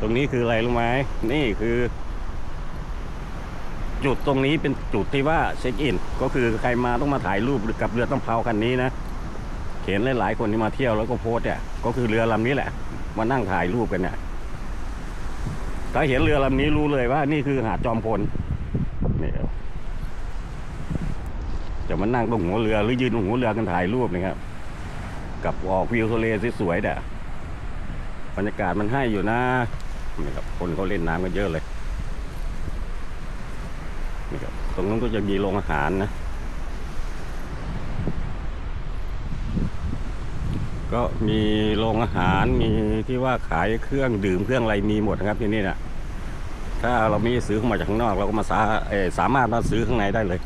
ตรงนี้คืออะไรรู้ไหมนี่คือ จุดตรงนี้เป็นจุดที่ว่าเช็คอิน ก็คือใครมาต้องมาถ่ายรูปกับเรือต้องเผาคันนี้นะเห็นหลายๆคนที่มาเที่ยวแล้วก็โพสต์เนี่ยก็คือเรือลำนี้แหละ มานั่งถ่ายรูปกันเนี่ยถ้าเห็นเรือลำนี้รู้เลยว่า นี่คือหาดจอมพลนี่ครับจะมานั่งตรงหัวเรือหรือยืนตรงหัวเรือกันถ่ายรูปนะครับกับออกวิวทะเลสวยๆเนี่ยบรรยากาศมันให้อยู่นะ นี่ครับคนเขาเล่นน้ำกันเยอะเลยนี่ครับตรงนั้นก็จะมีโรงอาหารนะ ก็มีโรงอาหารมีที่ว่าขายเครื่องดื่มเครื่องอะไรมีหมดนะครับที่นี่นะถ้าเราไม่ซื้อเข้ามาจากข้างนอกเราก็มาสาสามารถมาซื้อข้างในได้เลย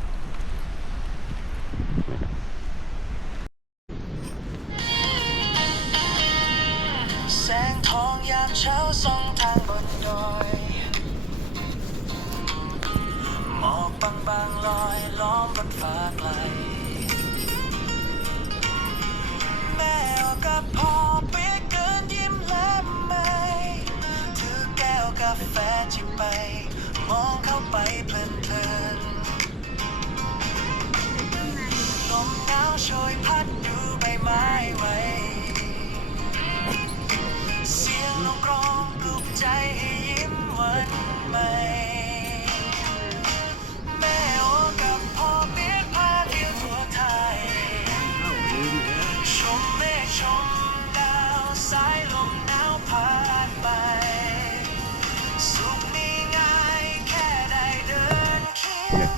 ไป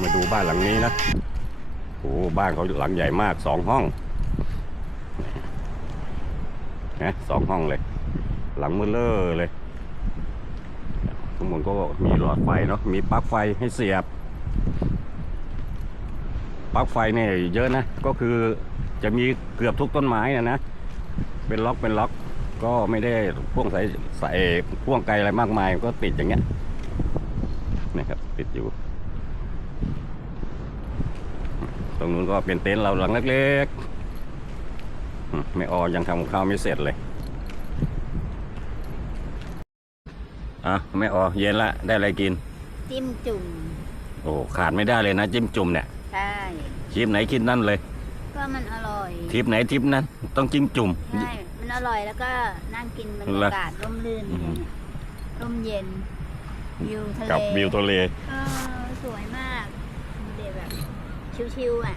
มาดูบ้านหลังนี้นะโอ้บ้านเขาหลังใหญ่มากสองห้องนะสองห้องเลย หลังมือเลอเลยข้างบนก็มีหลอดไฟเนาะมีปลั๊กไฟให้เสียบปลั๊กไฟเนี่ยเยอะนะ ก็คือจะมีเกือบทุกต้นไม้นะนะ เป็นล็อกเป็นล็อกก็ไม่ได้พ่วงสายสายพ่วงไกลอะไรมากมายก็ติดอย่างเงี้ยนะครับติดอยู่ ต รงนู้นก็เป็นเต็นท์เราหลังเล็กๆอืมไม่ออยังทำกับข้าวไม่เสร็จเลยอะไม่ออเย็นละได้อะไรกิน จิ้มจุ่มโอ้ขาดไม่ได้เลยนะ จิ้มจุ่มเนี่ยใช่ทริปไหนกินนั่นเลย ก็มันอร่อยทริปไหนทริปนั้น ต้องจิ้มจุ่มใช่มันอร่อยแล้วก็นั่งกินบรรเหรอยากาศร่มรื่นอืมร่มเย็นวิวทะเลกับวิวทะเลเออสวยมากเดี๋ยวแบบ ชิวๆอะ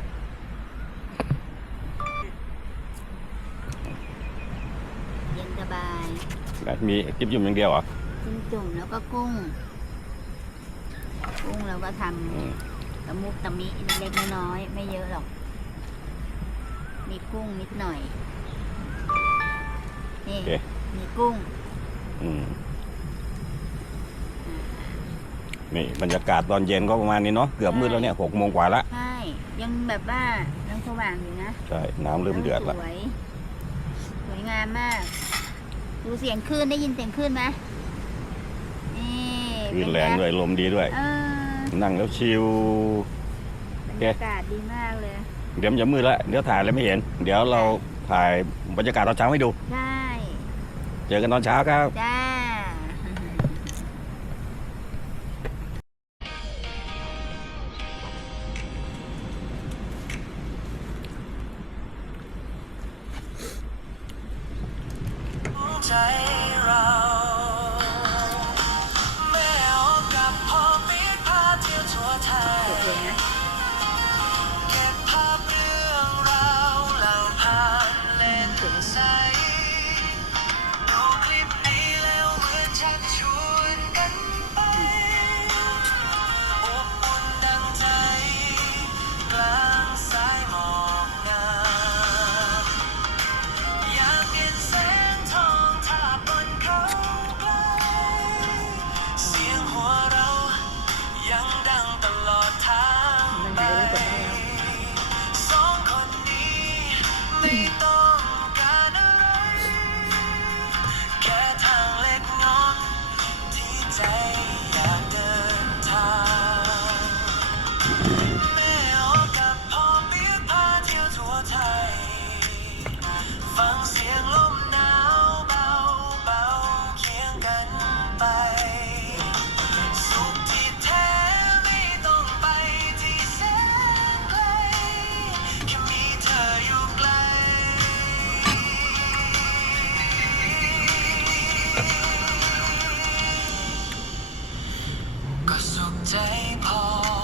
เย็นสบายมีจิ้มจุ่มอย่างเดียวเหรอจิ้มจุ่มแล้วก็กุ้ง กุ้งเราก็ทอืมำตะมุกตะมิเล็กๆน้อยๆไม่เยอะหรอก มีกุ้งนิดหน่อยนี่โอเคมีกุ้งอืมนี่บรรยากาศตอนเย็นก็ประมาณนี้เนาะเกือบมืดแล้วเนี่ยหกโมงกว่าละ ใช่ ยังแบบว่ายังสว่างอยู่นะใช่ น้ำเริ่มเดือดละสวยสวยงามมาก ดูเสียงคลื่นได้ยินเสียงคลื่นไหมนี่คลื่นแรงด้วย ลมดีด้วย เออนั่งแล้วชิล บรรยากาศดีมากเลย เดี๋ยวมันจะมืดแล้วเดี๋ยวถ่ายอะไรไม่เห็น เดี๋ยวเราถ่ายบรรยากาศตอนเช้าให้ดูใช่เจอกันตอนเช้าครับ จ้า ใก็สุขใจพอ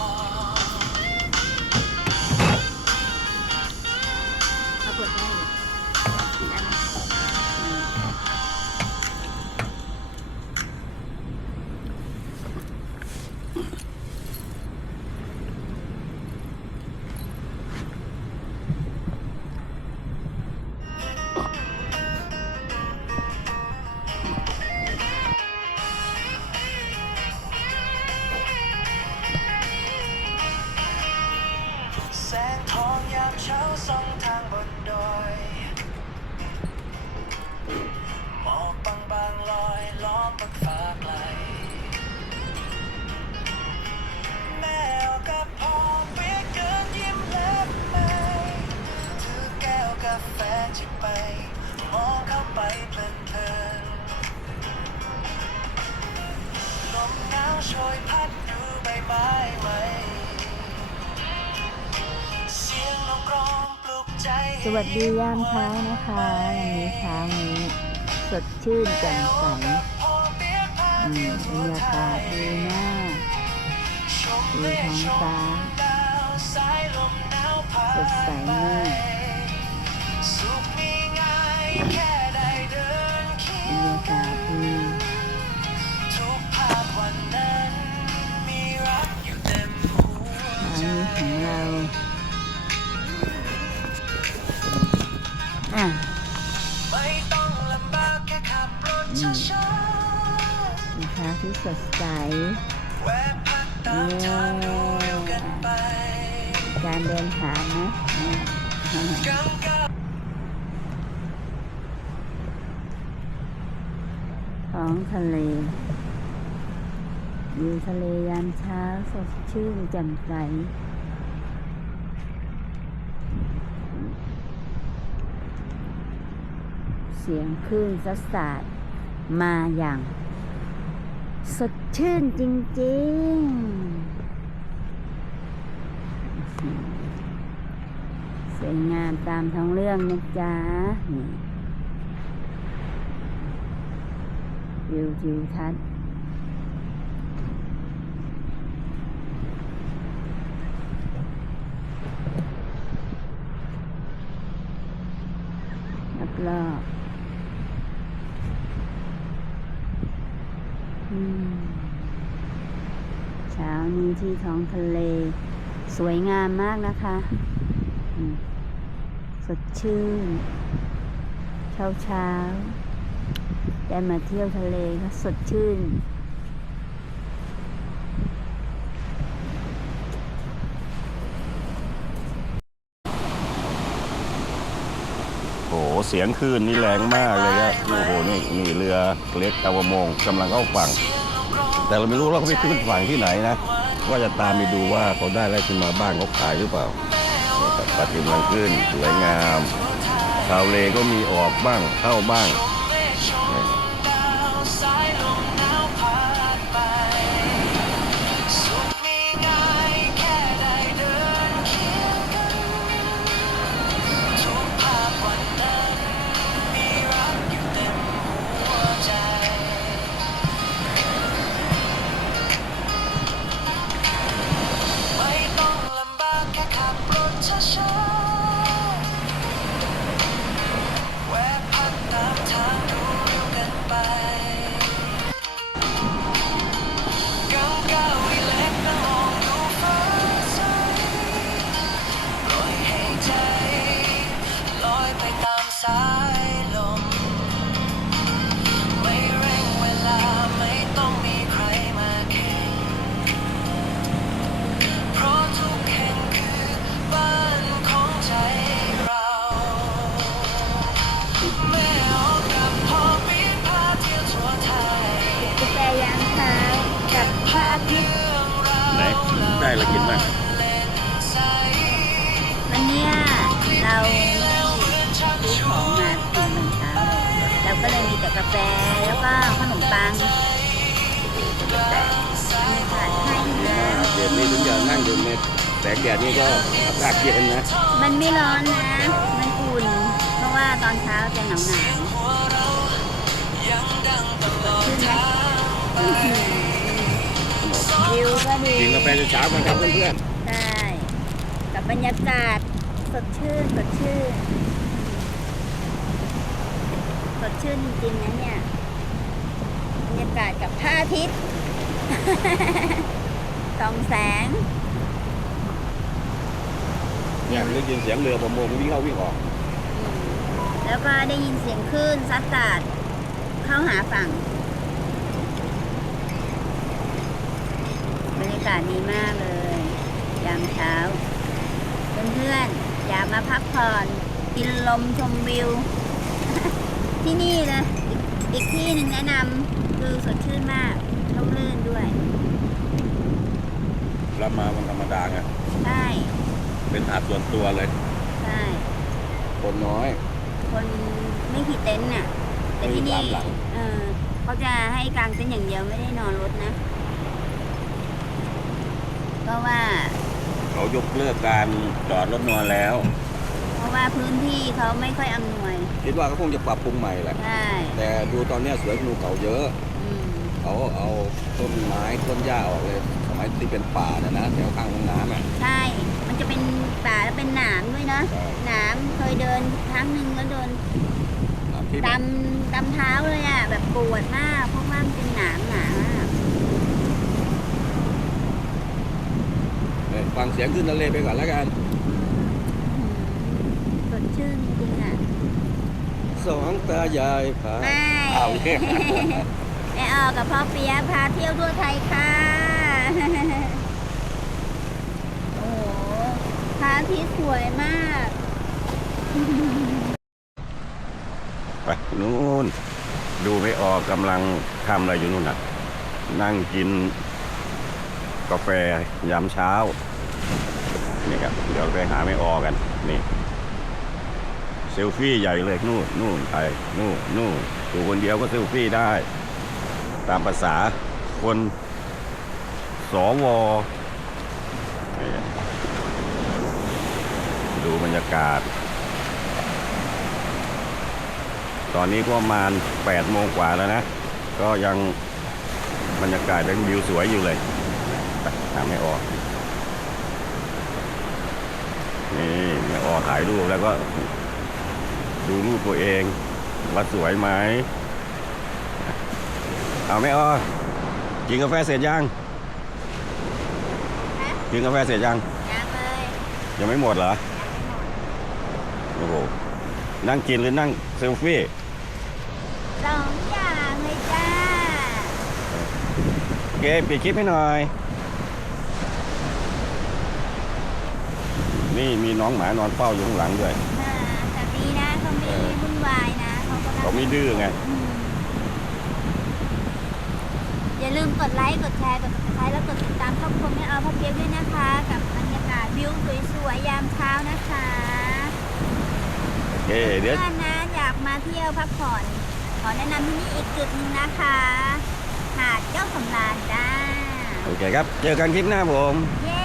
แฟจิบไปมองเข้าไปเพลินเพลินๆลมหนาวโชยพัดดูใบไม้ไหม เสียงนกร้องปลุกใจสวัสดียามเช้านะคะวันนี้เช้านี้สดชื่นแจ่มใสอืมบรรยากาศดีมากดูท้องฟ้า การเดินทางนะอะกังก้าวท้องทะเลวิวทะเลยามเช้าสดชื่นแจ่มใสเสียงคลื่นซัดสาดมาอย่าง สดชื่นจริงๆ สวยงามตามท้องเรื่องนะจ๊ะนี่วิวทิวทัศน์รอบๆอืม เช้านี้ที่ท้องทะเล สวยงามมากนะคะสดชื่น เช้าเช้าได้มาเที่ยวทะเลก็สดชื่น โอ้โหเสียงคลื่นนี่แรงมากเลยครับโอ้โหนี่นี่เรือเล็กชาวประมงกำลังเข้าฝั่ง แต่เราไม่รู้ว่าเขาไปขึ้นฝั่งที่ไหนนะว่าจะตามไปดูว่าเขาได้อะไรขึ้นมาบ้างเขาขายหรือเปล่าเนี่ยครับปลาทิมกำลังขึ้นสวยงามชาวเลก็มีออกบ้างเข้าบ้าง เรากินบ้างวันเนี้ยเราไม่ได้ซื้อของมากินเหมือนกันเราก็เลยมีแต่กาแฟแล้วก็ขนมปังมีถาดให้นดไม่ร้ทุอย่างนั่งอยู่ในแสงแดดนี่ก็อากาศเย็นนะ มันไม่ร้อนนะ มันอุ่น เพราะว่าตอนเช้าจะหนาวหนาวชื่นไหม วิวก็ดีกินกาแฟเช้าๆกันครับเพื่อนใช่กับบรรยากาศสดชื่นสดชื่นสดชื่นจริงๆนะเนี่ยบรรยากาศกับพระอาทิตย์ส่องแสงๆเนี่ยได้ยินเสียงเรือประมงวิ่งเข้าวิ่งออก แล้วก็ได้ยินเสียงคลื่นซัดสาดเข้าหาฝั่ง บรรยากาศดีมากเลยยามเช้า เพื่อนๆอยากมาพักผ่อนกินลมชมวิว ที่นี่เลยอีกอีกที่หนึ่งแนะนำคือสดชื่นมากร่มรื่นด้วยรับมาวันธรรมดาไงใช่เป็นหาดส่วนตัวเลยใช่คนน้อย คนไม่ขี่เต็นท์น่ะแต่ที่นี่มีสามหลังเออเขาจะให้กางเต็นท์อย่างเดียวไม่ได้นอนรถนะ เพราะว่า เขายกเลิกการจอดรถนอนแล้ว เพราะว่าพื้นที่เขาไม่ค่อยอำนวย คิดว่าเขาคงจะปรับปรุงใหม่แหละใช่แต่ดูตอนเนี้ยสวยกว่าเก่าเยอะ อืมเขาเอาต้นไม้ต้นหญ้าออกเลย สมัยที่เป็นป่านะนะแถวข้างห้องน้ำอะใช่ มันจะเป็นป่าแล้วเป็นหนามด้วยนะใช่หนามเคยเดินครั้งหนึ่งแล้วโดนน้ำที่ดำดำเท้าเลยอะแบบปวดมากเพราะว่ามันเป็นหนามหนามาก เนี่ย ฟังเสียงขึ้นทะเลไปก่อนแล้วกันอืมสดชื่นจริงๆอะสองตายายพาไม่เอาเนี่ยแม่ออกกับพ่อเปียพาเที่ยวทั่วไทยค่ะ โอ้โหพระอาทิตย์สวยมาก ไปนู่นดูไม่ออกกำลังทำอะไรอยู่นู่นน่ะ นั่งกินกาแฟยามเช้า นี่ครับเดี๋ยวไปหาไม่ออกันนี่เซลฟี่ใหญ่เลยนู่นนู่นไปนู่นนู่นอยู่คนเดียวก็เซลฟี่ได้ ตามภาษาคนสวดูบรรยากาศ ตอนนี้ก็ประมาณ8โมงกว่าแล้วนะ ก็ยังบรรยากาศยังวิวสวยอยู่เลยไปหาไม่ออก นี่ไม่ออกถ่ายรูปแล้วก็ ดูรูปตัวเอง ว่าสวยไหมเอาไม่ออกกินกาแฟเสร็จยังฮะกินกาแฟเสร็จยังยังเลยยังไม่หมดเหรอโอ้โหนั่งกินหรือนั่งเซลฟี่สองอย่างเลยจ้าโอเคปิดคลิปให้หน่อย นี่มีน้องหมานอนเฝ้าอยู่ข้างหลังด้วย อ่าแต่ดีนะเขาไม่วุ่นวายนะเขาก็เขาไม่ดื้อไง อืมอย่าลืมกดไลค์กดแชร์กด subscribe แล้วกดติดตามช่องคมให้เอาพ่อเพียบด้วยนะคะ กับบรรยากาศวิวสวยๆยามเช้านะคะโอเค เดี๋ยว ถ้านะอยากมาเที่ยวพักผ่อน ขอแนะนำที่นี่อีกจุดหนึงนะคะ หาดเจ้าสำราญจ้า โอเคครับ เจอกันคลิปหน้าผม เย้